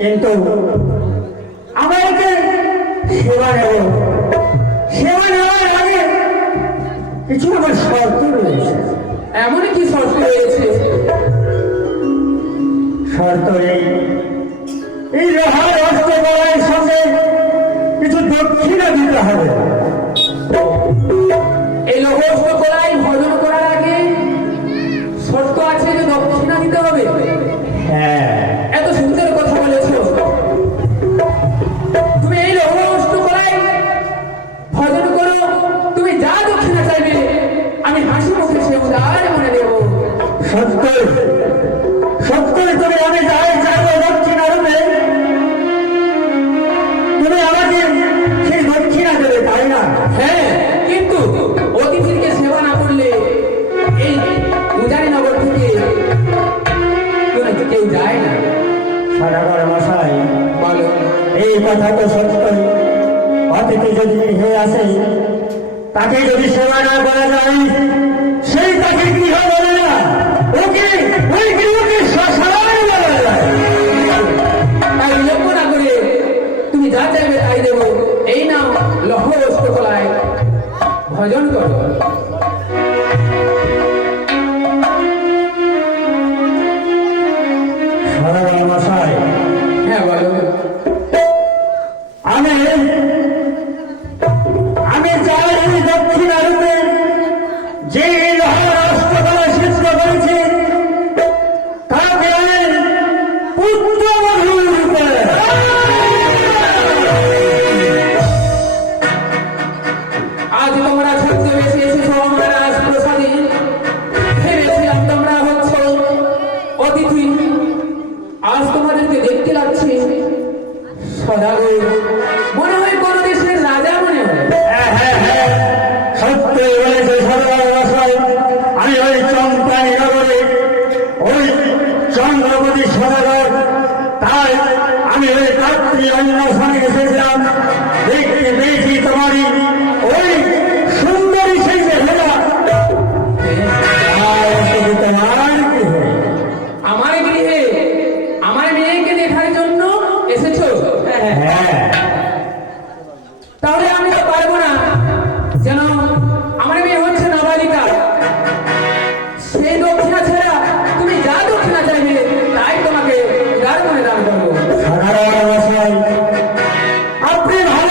কিন্তু আমাকে সেবা নেব, সেবা নেওয়ার আগে কিছু আমার শর্ত রয়েছে। এমন কি শর্ত রয়েছে? শর্ত এই লোহার অষ্টবলয়ের সঙ্গে কিছু দক্ষিণা দিতে হবে। এই লোহ অষ্টকলাই ভজন করার আগে শর্ত আছে যে দক্ষিণা দিতে হবে। হ্যাঁ, এত সুন্দর কথা বলেছো। তুমি এই লোহ অষ্টকলাই ভজন করো, তুমি যা দক্ষিণা চাইবে আমি হাসি মুখে সে উদার মনে দেব। সত্যই সত্যই তুমি আমি যাই চাইবো দক্ষিণা রূপে তুমি আমাকে সেই দক্ষিণা দেবে, তাই না? হ্যাঁ, কিন্তু অতিথিকে সেবা না করলে এই পূজারী নগর থেকে কেউ যায় না। সদাগর মশাই, বলো। এই কথা তো সত্যই। অতিথি যদি গৃহে আসে, তাকে যদি সেবা না করা যায়, সেই তাকে গৃহ বলে না, ওকে ওই গৃহকে শ্মশান বলা যায়। তাই বিলম্ব না করে তুমি যা চাইবে তাই দেবো। এই নাও লৌহ অষ্টকলায় ভজন করো। সদাগর মশাই, হ্যাঁ বলো। আমি চাই দক্ষিণা রূপে যে লোহার অষ্টকলা সিদ্ধ করেছে তাকে পুত্রবধূ রূপে। আজ তোমরা ছদ্মবেশে এসেছো আমার রাজপ্রাসাদে। ভেবেছিলাম তোমরা হচ্ছ অতিথি, আজ তোমাদেরকে দেখতে লাগছে সদাগর। মনে হয় কোন দেশের রাজা মনে হয়। সত্যই বলেছে সদাগর মশাই, আমি ওই চম্পানি নগরে ওই চন্দ্রপতি সদাগর, তাই আমি ওই রাত্রি অন্বেষণে এসেছিলাম। দেখতে পেয়েছি তোমারই ওই সুন্দরী সেই বেহুলা। তোমার কি হয়? আমার গৃহে আমার মেয়েকে দেখার জন্য এসেছো? হ্যাঁ, তাহলে আমি তো পারবো না, যেন আমার মেয়ে হচ্ছে নাবালিকা। সেই দক্ষিণা ছাড়া তুমি যা দক্ষিণা চাইবে তাই তোমাকে উদার মনে দান করবো। সদাগর মশাই, আপনি ভালো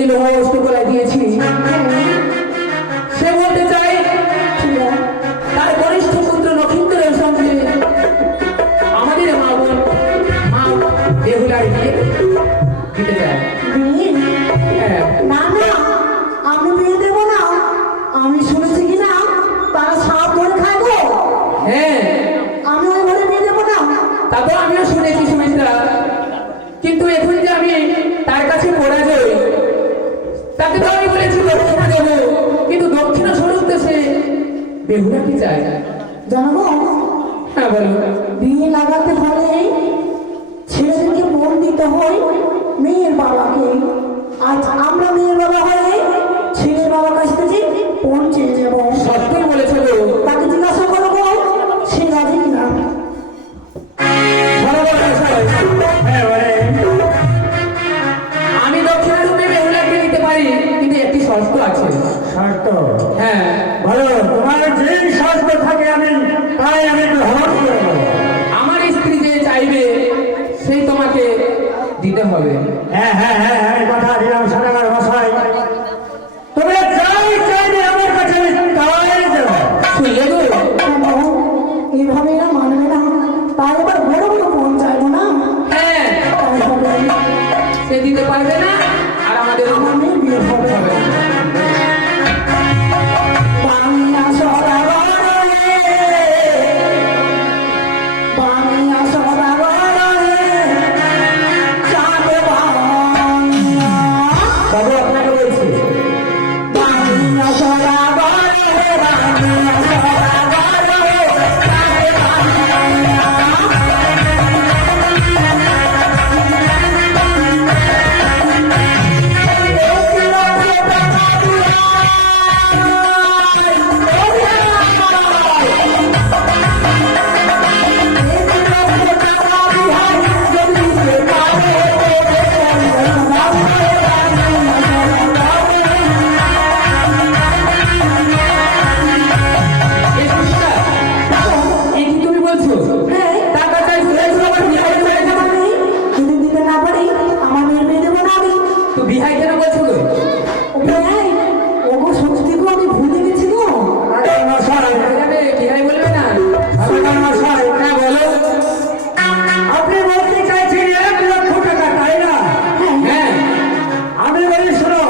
যে লোহা অস্ত্র গলায় দিয়েছি, সে বলতে চাই তার বরিষ্ঠ পুত্র লক্ষিন্দরের সঙ্গে আমাদের মা বেহুলার বিয়ে দিতে চায়। বিয়ে? হ্যাঁ, না না, আমি বিয়ে দেবো না। আমি শুনেছি কি না তারা সাপ ধরে খায় গো। হ্যাঁ, আমি ওই ঘরে বিয়ে দেবো না। তারপর আমিও শুনেছি সুমিত্রা, কিন্তু এখন যে আমি তার কাছে পরাজয়, তাকে তো আমি বলেছি দক্ষিণা দেবো, কিন্তু দক্ষিণা স্বরূপ তো সে বেহুলা কি চায়। জানো গো, হ্যাঁ বলো। বিয়ে লাগাতে হলে ছেলেদেরকে মন দিতে হয় মেয়ের বাবাকে। আজ আমরা মেয়ের বাবা হয়ে ছেলের বাবার কাছ থেকে ফোন চেয়ে যাবো। সত্যই বলেছে গো। তাকে জিজ্ঞাসা করবো সে রাজি কিনা। হ্যাঁ বলে আমি দক্ষিণা রূপে বেহুলাকে দিতে পারি, কিন্তু একটি শর্ত আছে। শর্ত? হ্যাঁ, বলো, তোমার যেই শর্ত থাকে আমি তাই আমি গ্রহণ করবো। আমার স্ত্রী যে চাইবে সেই তোমাকে দিতে হবে। হ্যাঁ হ্যাঁ হ্যাঁ, আমি কথা দিলাম সরকার মশাই, তবে যাই চাইবে আমার কাছে আমি তাই দেবো। শুনলে গো? কেন এইভাবে এরা মানবে না? তাই এবার বড় বড় ফোন চাইবো না। হ্যাঁ, তাই হবে। সে দিতে পারবে না, আর আমাদের আমার মেয়ের বিয়ে হবে। হবে না। বাংলা সদাগরে, বাংলা সদাগরে, চাঁদ বাংলা। বাবু আপনাকে বলছি, বাংলা সদাগরে, বাংলা সদাগরে, চাঁদ বাংলা। এই সুমিত্রা, এই কি তুমি বলছো? হ্যাঁ, টাকা চাইছো, আমার বিহাই করে দেবো। আমি যদি দিতে না পারি আমার মেয়ের বিয়ে দেবো না আমি। তো বিহাই কেন বলছো গো? ভাই, ওগো সত্যি গো আমি ভুলে গেছি গো। সরকার মশাই, এখানে বিহাই বলবে না? সরকার মশাই, হ্যাঁ বলো। আপনি বলতে চাইছেন 1,00,000 টাকা, তাই না? হ্যাঁ, আমি বলি শোনো,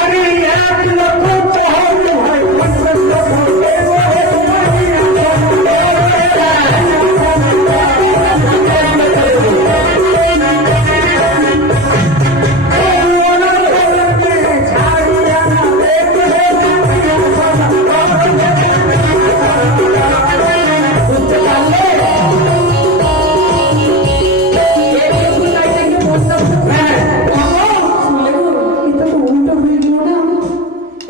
আমি 1,00,000 চাইলে ভাই 50 লক্ষ দেবো, তোমার বিয়ে ছাড়িয়া না দেখে বুঝতে পারলে? এই দেখুন, লাইটে কি প্রস্তাব করছে? শুনলে গো, এটা তো উল্টো হয়ে গেল না।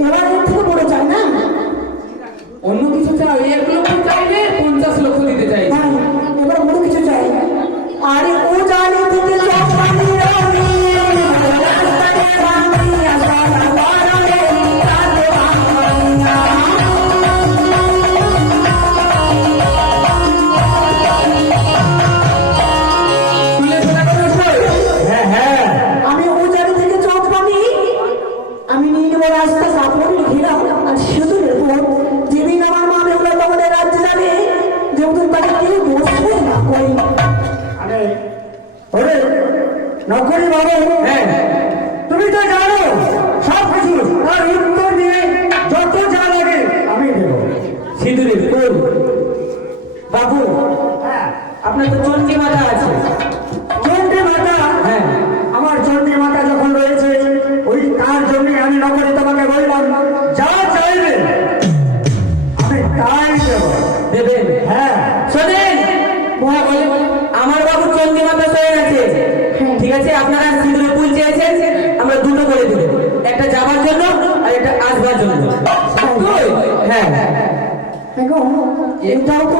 এবার এর থেকে বড় চাই না। অন্য কিছু চাও, 1 লক্ষ চাইলে 50 লক্ষ দিতে চাই। ভাই, এবার বড় কিছু চাই। আরে ও জানি থেকে সব পানি রানি, পানি আসা বাড়ালে, রাতে বাংলা। শুনলে শোনা কথা শোন। হ্যাঁ হ্যাঁ, আমি ও জানি থেকে চোখ পানি আমি নিয়ে নেবো রাস্তা সাপড়ে ঘেরাও আর সেতুর উপর। যেদিন আমার মা বেগুলো তোমাদের রাজ্যে যাবে, যেমন তাকে কেউ বসবে না করে। আরে ওরে নকরি বাবু, হ্যাঁ, তুমি তো জানো সব কিছু, তার উত্তর দিয়ে যত যা লাগে আমি দেবো। সিঁদুরের ফুল। বাবু, হ্যাঁ, আপনার তো চন্ডী মাতা আছে। চন্ডী মাতা, হ্যাঁ, আমার চন্ডী মাতা যখন রয়েছে, ওই তার জন্য আমি নকরি তোমাকে বললাম যা চাইবে আমি তাই দেবো। দেবেন? হ্যাঁ, শোনেন, মহা বলে আমার বাবু চন্ডী মাতা হয়ে গেছে। ঠিক আছে, আপনারা সিঁদুরের ফুল চেয়েছেন, আমরা দুটো করে দেবো, একটা যাবার জন্য আর একটা আসবার জন্য। সত্যই? হ্যাঁ, হ্যাঁ গো, এটাও তো